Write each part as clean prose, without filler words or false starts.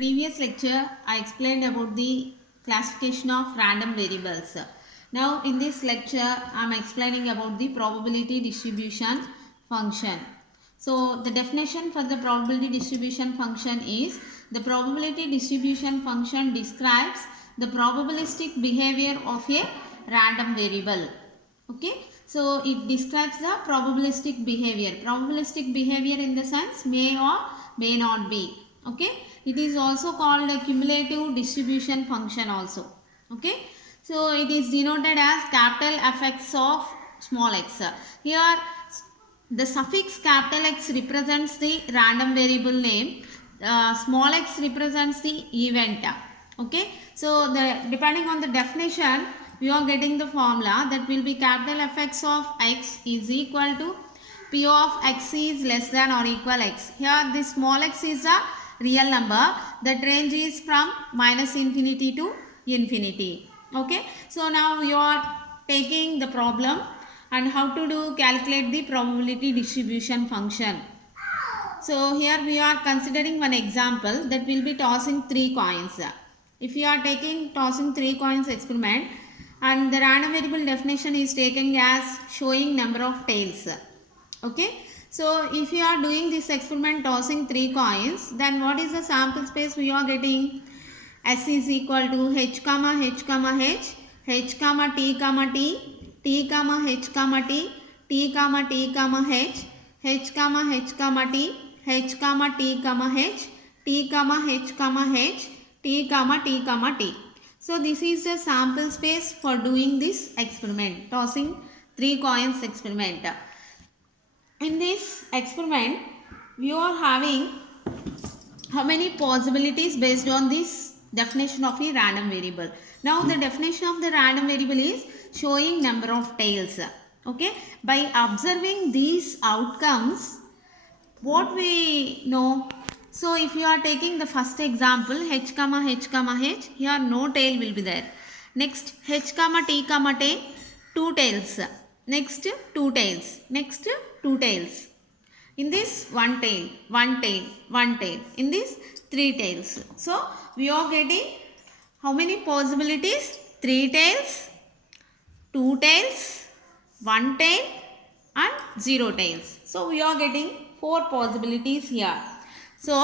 previous lecture, I explained about the classification of random variables. Now, in this lecture, I am explaining about the probability distribution function. So, the definition for the probability distribution function is the probability distribution function describes the probabilistic behavior of a random variable. Okay, so it describes the probabilistic behavior. Probabilistic behavior in the sense may or may not be. Okay, it is also called a cumulative distribution function also. Okay, so it is denoted as capital Fx of small x. Here the suffix capital X represents the random variable name, small x represents the event. Okay, so depending on the definition, we are getting the formula that will be capital Fx of x is equal to P of x is less than or equal x. Here this small x is a real number that range is from minus infinity to infinity. Okay, so now you are taking the problem and how to calculate the probability distribution function. So here we are considering one example that will be tossing 3 coins. If you are taking tossing 3 coins experiment and the random variable definition is taken as showing number of tails. Okay, so if you are doing this experiment tossing 3 coins, then what is the sample space we are getting? S is equal to h comma h comma h, h comma t comma t, t comma h comma t, t comma t comma h, h comma h comma t, h comma t comma h, t comma h comma h, t comma t comma t. So this is the sample space for doing this experiment, tossing 3 coins experiment. In this experiment, we are having how many possibilities based on this definition of a random variable. Now the definition of the random variable is showing number of tails. Okay, by observing these outcomes, what we know? So if you are taking the first example, h comma h comma h, here no tail will be there. Next h comma t comma t, 2 tails. Next 2 tails. Next 2 tails. In this 1 tail, 1 tail, 1 tail. In this 3 tails. So we are getting how many possibilities? 3 tails, 2 tails, 1 tail and 0 tails. So we are getting 4 possibilities here. So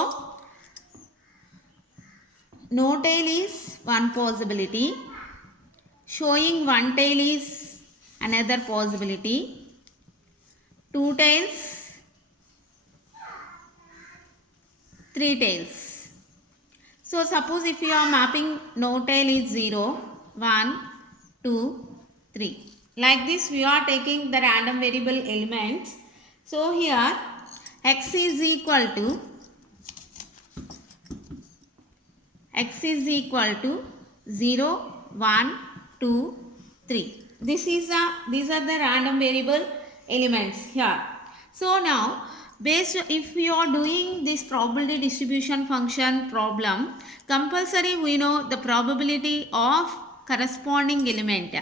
no tail is one possibility, showing 1 tail is another possibility, 2 tails, 3 tails. So suppose if you are mapping no tail is 0, 1, 2, 3. Like this we are taking the random variable elements. So here x is equal to 0, 1, 2, 3. These are the random variable elements here. So now if we are doing this probability distribution function problem, compulsory we know the probability of corresponding element.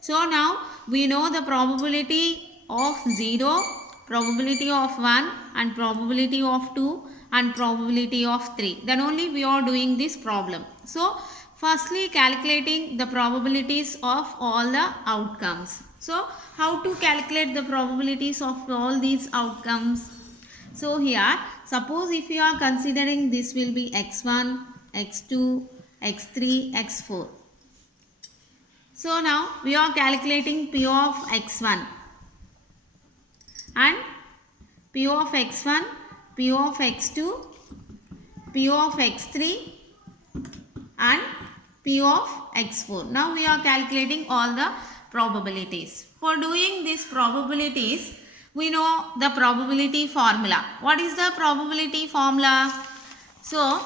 So now we know the probability of 0, probability of 1 and probability of 2 and probability of 3. Then only we are doing this problem. So firstly calculating the probabilities of all the outcomes. So how to calculate the probabilities of all these outcomes? So here suppose if you are considering this will be x1, x2, x3, x4. So now we are calculating P of x1 and P of x1, P of x2, P of x3 and P of x4. Now we are calculating all the probabilities. For doing these probabilities, we know the probability formula. What is the probability formula? So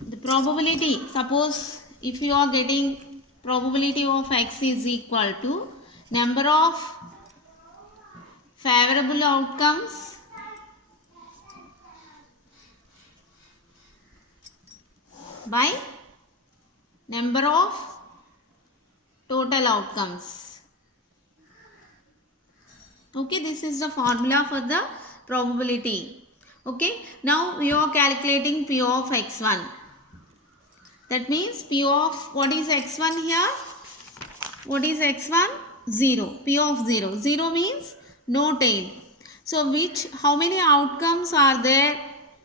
the probability, suppose if you are getting probability of x is equal to number of favorable outcomes by number of total outcomes. Okay, this is the formula for the probability. Okay, now we are calculating P of x1. That means P of, what is x1 here? What is x1? 0. P of 0. 0 means no tail. So how many outcomes are there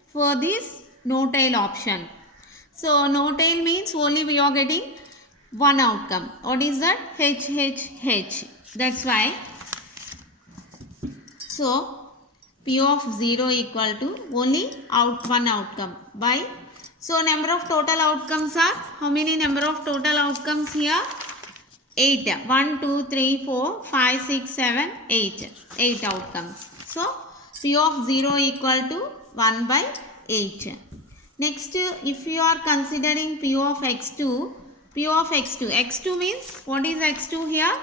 for this no tail option? So no tail means only we are getting one outcome. What is that? H, H, H. That's why. So P of 0 equal to only one outcome by. So number of total outcomes are, how many number of total outcomes here? 8. 1, 2, 3, 4, 5, 6, 7, 8. 8 outcomes. So P of 0 equal to 1 by 8. Next, if you are considering P of x2, x2 means, what is x2 here?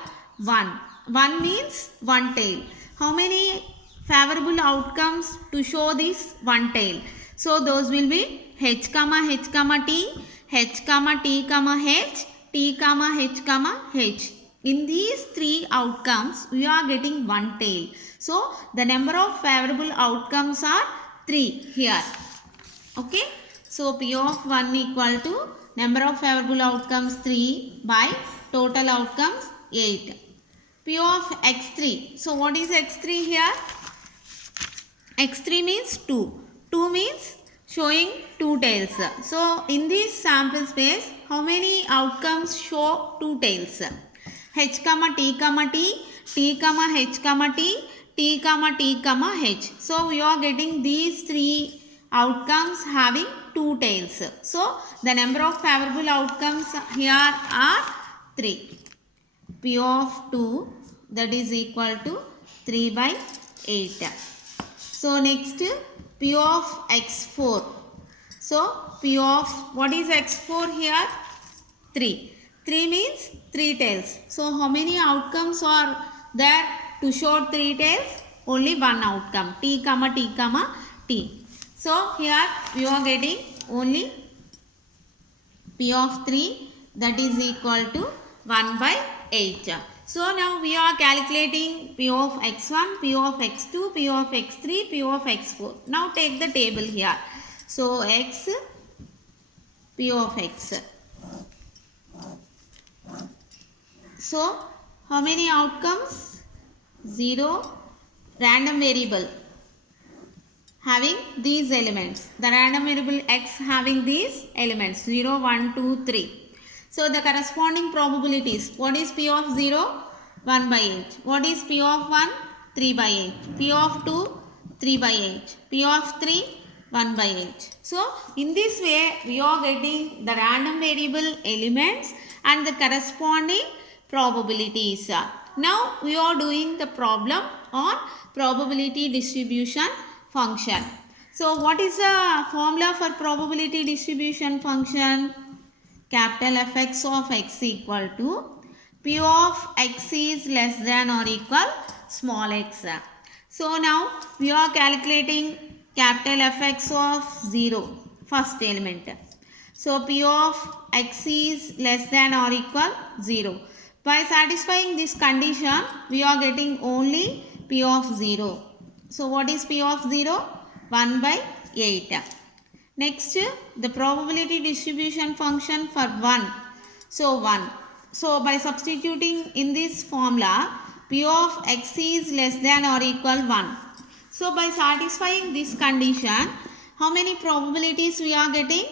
1. 1 means one tail. How many favorable outcomes to show this one tail? So those will be H, H, T, H, T, H, T, H, H. In these three outcomes, we are getting one tail. So the number of favorable outcomes are 3 here. Okay. So P of 1 equal to number of favorable outcomes 3 by total outcomes 8. P of x3. So what is x3 here? x3 means 2. 2 means showing 2 tails. So in this sample space, how many outcomes show 2 tails? H, T, T, T, H, T, T, T, H. So we are getting these 3 outcomes having 2 tails. So the number of favorable outcomes here are 3. P of 2, that is equal to 3 by 8. So next, P of x4. So P of, what is x4 here? 3. 3 means 3 tails. So how many outcomes are there to show 3 tails? Only one outcome. T, T, T. So here we are getting only P of 3, that is equal to 1 by 8. So now we are calculating P of x1, P of x2, P of x3, P of x4. Now take the table here. So x, P of x. So how many outcomes? 0. Random variable having these elements. The random variable x having these elements 0, 1, 2, 3. So the corresponding probabilities. What is P of 0? 1 by 8. What is P of 1? 3 by 8. P of 2? 3 by 8. P of 3? 1 by 8. So in this way we are getting the random variable elements and the corresponding probabilities. Now we are doing the problem on probability distribution function. So what is the formula for probability distribution function? Capital Fx of x equal to P of x is less than or equal small x. So now we are calculating capital Fx of 0, first element. So P of x is less than or equal 0. By satisfying this condition, we are getting only P of 0. So what is P of 0? 1 by 8. Next, the probability distribution function for 1. So 1. So by substituting in this formula, P of x is less than or equal 1. So by satisfying this condition, how many probabilities we are getting?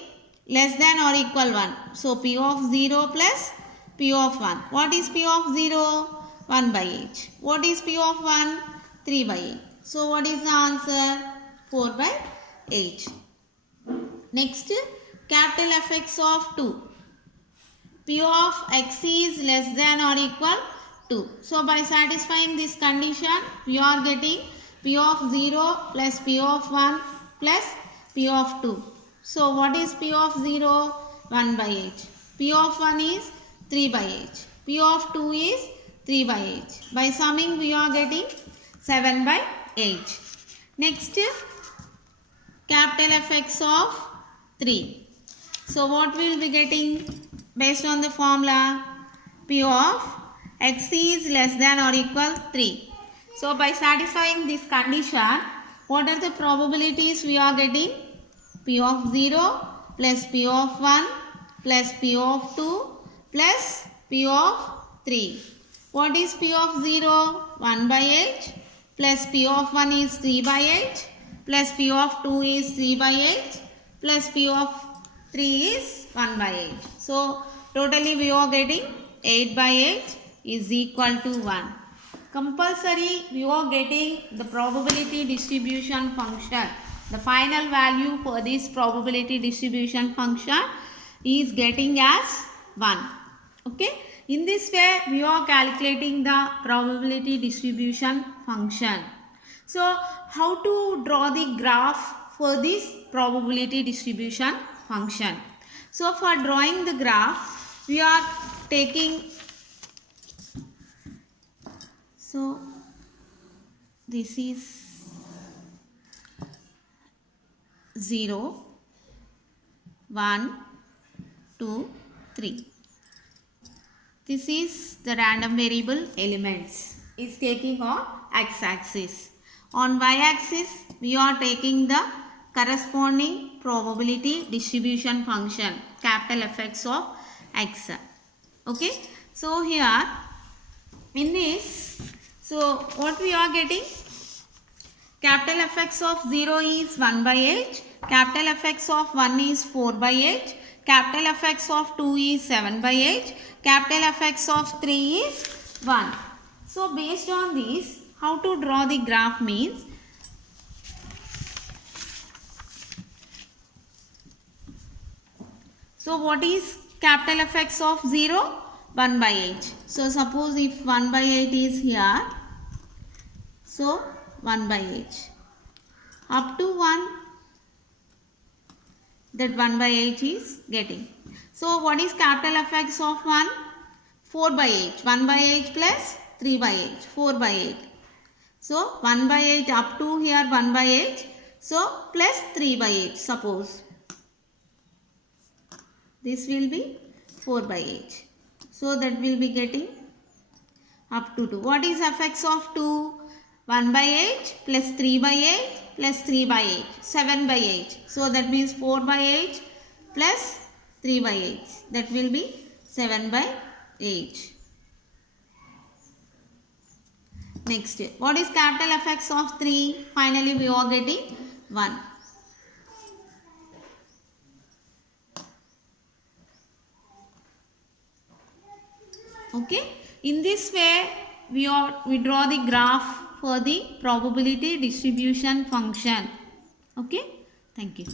Less than or equal 1. So P of 0 plus P of 1. What is P of 0? 1 by 8. What is P of 1? 3 by 8. So what is the answer? 4 by 8. Next, capital Fx of 2. P of x is less than or equal 2. So by satisfying this condition, we are getting P of 0 plus P of 1 plus P of 2. So what is P of 0? 1 by 8. P of 1 is 3 by 8. P of 2 is 3 by 8. By summing, we are getting 7 by 8. Next, capital Fx of 3. So what we will be getting based on the formula? P of x is less than or equal 3. So by satisfying this condition, What are the probabilities we are getting? P of 0 plus P of 1 plus P of 2 plus P of 3. What is P of 0? 1 by h plus P of 1 is 3 by h plus P of 2 is 3 by h plus P of 3 is 1 by h. So, totally we are getting 8 by h is equal to 1. Compulsory you are getting the probability distribution function. The final value for this probability distribution function is getting as 1. Okay. In this way we are calculating the probability distribution function. So how to draw the graph for this probability distribution function? So for drawing the graph we are taking, so this is 0, 1, 2, 3. This is the random variable elements is taking on x-axis. On y-axis we are taking the corresponding probability distribution function, capital Fx of x. Okay. So here in this, so what we are getting? Capital Fx of 0 is 1 by h, capital Fx of 1 is 4 by h, capital Fx of 2 is 7 by h, capital Fx of 3 is 1. So based on this, how to draw the graph means, so what is capital Fx of 0? 1 by h. So suppose if 1 by 8 is here, so 1 by h. Up to 1, that 1 by h is getting. So what is capital Fx of 1? 4 by h. 1 by h plus 3 by h. 4 by 8. So 1 by 8 up to here 1 by h. So plus 3 by 8 suppose. This will be 4 by h. So that will be getting up to 2. What is Fx of 2? 1 by h plus 3 by h plus 3 by h. 7 by h. So that means 4 by h plus 3 by h. That will be 7 by h. Next, what is capital Fx of 3? Finally we are getting 1. Okay. In this way we draw the graph for the probability distribution function. Okay. Thank you.